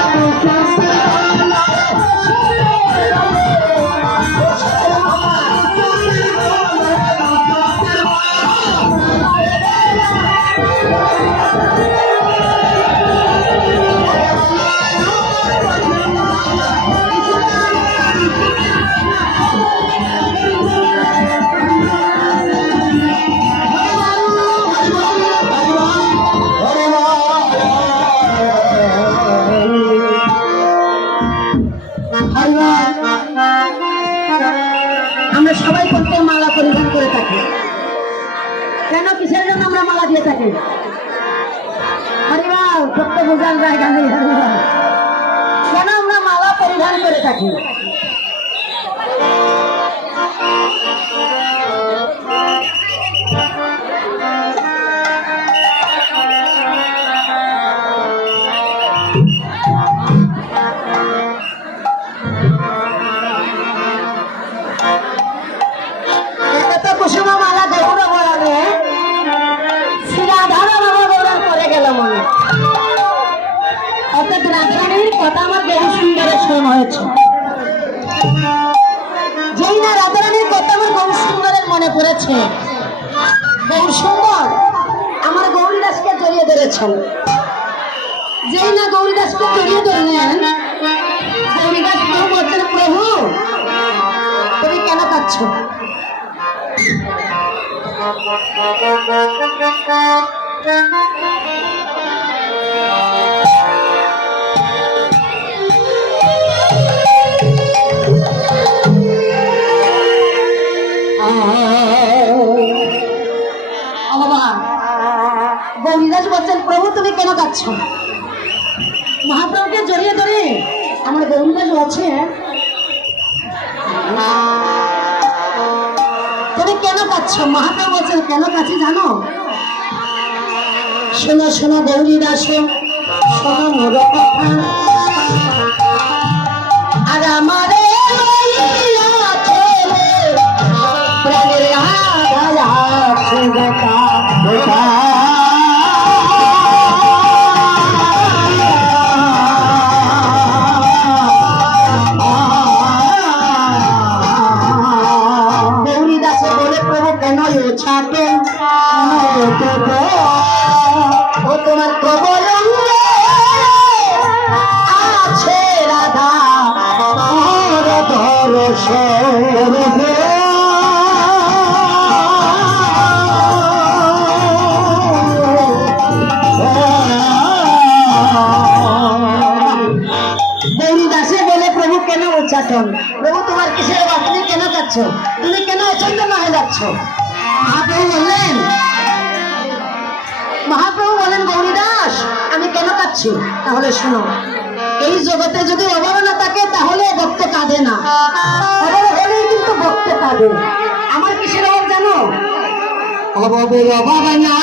আমরা সবাই প্রত্যেক মালা পরিধান করে থাকি কেন কিসের জন্য আমরা মালা দিয়ে থাকি হরিবাল সত্য বোঝার জায়গা নেই হরিবাল কেন আমরা মালা পরিধান করে থাকি হয়েছে। যেই না রাধারানীর কথা আমার বহু সুন্দরের মনে পড়েছে। বহু সুন্দর, আমার গৌরী দাসকে জড়িয়ে ধরেছেন। যেই না গৌরী দাসকে জড়িয়ে ধরলেন গৌরী দাস প্রভু বলছেন, প্রভু, তুমি কেন কাঁদছ? বাবা কেন মহাপ্রভুকে জড়িয়ে ধরে আমার বন্ধুরা যে আছে। তুমি কেন কাছ মহাপ্রভু আছে কেন কাছে জানো? শোনো শোনো, গৌরীদাস, শোনো মোর কথা গৌরী বলে, প্রভু, কেন উচ্চাটন প্রভু, তোমার কিসের? তুমি কেন যাচ্ছ? তুমি কেন অচৈতন্য হয়ে যাচ্ছ? মহাপ্রভু বললেন, মহাপ্রভু বলেন, গৌরী দাস, আমি কেন কাচ্ছি তাহলে শোনো, এই জগতে যদি না থাকে, তাহলে ভক্ত কাঁদে না। হলেই কিন্তু ভক্ত কাঁদে। আমার কিসের অভাব জানো? অভাবের অভাব না